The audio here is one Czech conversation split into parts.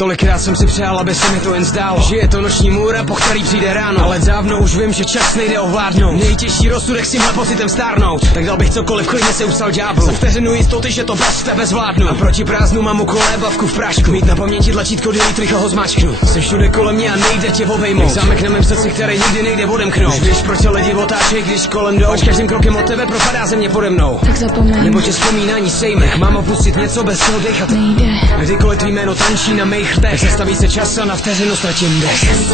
Tolikrát jsem si přál, aby se mi to jen zdálo, že je to noční můra, po který přijde ráno. Ale dávno už vím, že čas nejde ovládnout. Nejtěžší rozsudek s tímhle pocitem stárnout. Tak dal bych cokoliv, klidně se ustal ďáblu. Za vteřinu jistoty, že to bez tebe zvládnu. A proti prázdnu mám okolo bavku v prášku. Mít na paměti tlačítko delete, rychle ho zmáčknu. Jsi všude kolem mě a nejde tě obejmout. Jak zámek na mém srdci, který nikdy nejde odemknout. Už víš, proč se lidi otáčej, když kolem jdou. Až každým krokem od tebe propadá země pode mnou. Tak zapomeň, nebo tě vzpomínání sejme. Mám opustit něco bez toho dechat. Nejde. Kdykoliv tvý jméno tančí na mých rtech, zastaví se čas a na vteřinu ztratím dech.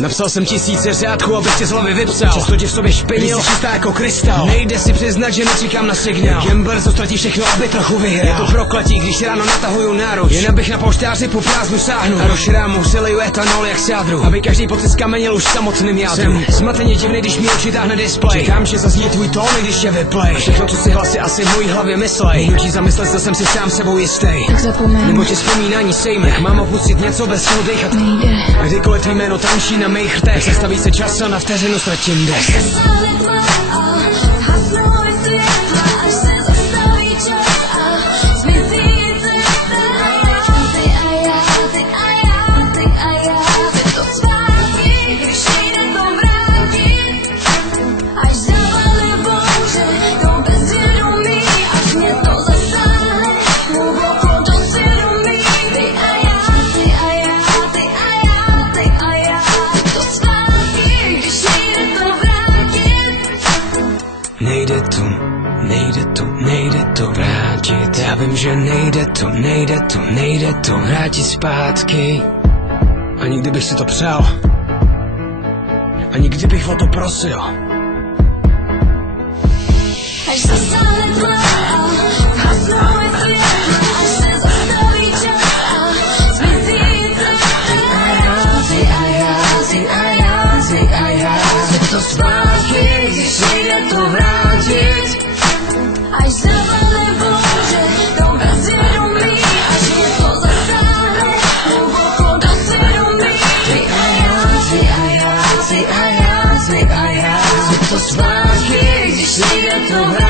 Napsal jsem tisíce řádků, abych tě z hlavy vypsal. Často tě v sobě špinil, jsi čistá jako krystal. Nejde si přiznat, že nečekám na signál. Jen brzo ztratí všechno, aby trochu vyhrál. Je to prokletí, když ráno natahuju náruč. Jen abych na polštáři po prázdnu sáhnu. A do šrámu si leju etanol jak sádru. Aby každý pocit skamenil už samotným jádru. Jsem zmateně divný, když mi oči táhne displej. Čekám, že zazní tvůj tón, když je vyplay. Všechno, co si hlasy asi v mojí hlavě myslej. Nutí zamyslet, zda jsem si sám sebou jistý. Tak zapomeň, nebo tě vzpomínání sejme. Mám opustit něco bez toho dechat. Nejde. Kdykoliv tvý jméno tančí na mých rtech, zastaví se čas a na vteřinu ztratím dech. Nejde to vrátit. Já vím, že nejde to vrátit zpátky. Ani kdybych si to přál, ani kdybych o to prosil. Až zasáhne tma, hasnou je světla, až se zastaví čas a zmizí a já chci to zpátky, když nejde to vrátit. Až zavane bouře, to bezvědomí, až mě to zasáhne, hluboko do svědomí. Ty a já chci to zpátky, když nejde to vrátit.